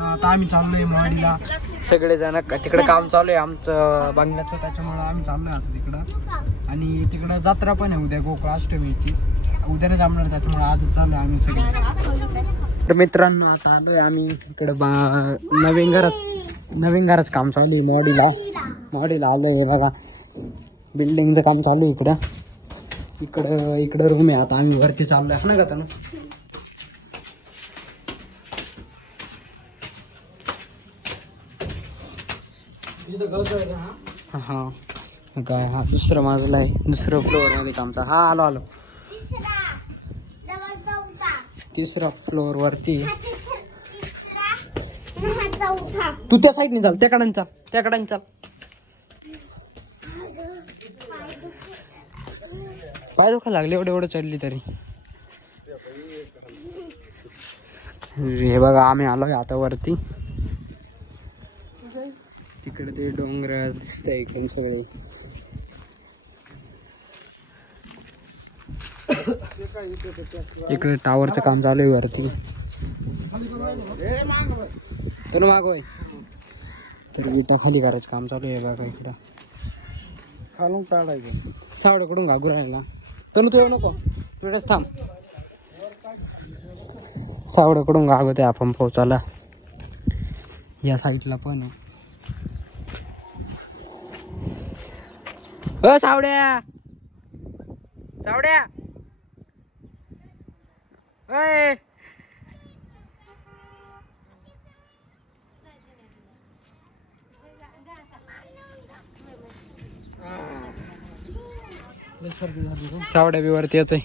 आता आम्ही चाललोय मोवाडीला सगळेजण. तिकडे काम चालू आहे आमचं बंगल्याचं, त्याच्यामुळं आम्ही चाललोय आता तिकडं. आणि तिकडं जत्रा पण आहे उद्या गोकुळाष्टमीची, उद्याने जमणार, त्याच्यामुळे आजच चालू आहे आम्ही सगळे. तर मित्रांनो आता आलोय आम्ही इकडे नवीन घराच काम चालू आहे मोवाडीला आलोय. बघा बिल्डिंगचं काम चालू आहे इकडं रूम आहे. आता आम्ही वरती चाललोय ना का त्यानं. हा काय हा दुसरा मजला आहे, दुसरं फ्लोअर मध्ये काम चालू. हा आलो तिसरा फ्लोअर वरती. तू त्या साईडने चाल, त्याकडे चाल. पाय दुखा लागले एवढं चढली तरी. हे बघा आम्ही आलोय आता वरती. तिकडे ते डोंगर दिसतंय इकडे सगळे. इकडे टावरचं काम चालू आहे वरती. तर मागोय तर विटा खाली करायचं काम चालू आहे बघा. इकडं खालून काढायचं सावड्याकडून घागू राहिला. तर तू येऊ नको, तुझ्याच थांब. सावड्याकडून घागवते आपण पोहोचायला. या साईडला पण सावड्या अय सावड्या बी वरती येतोय.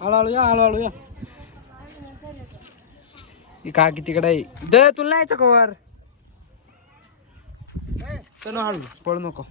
हळूहळू या. काकी तिकडे आहे. तुला नाही यायचं कवर. चल हळू पळू नको.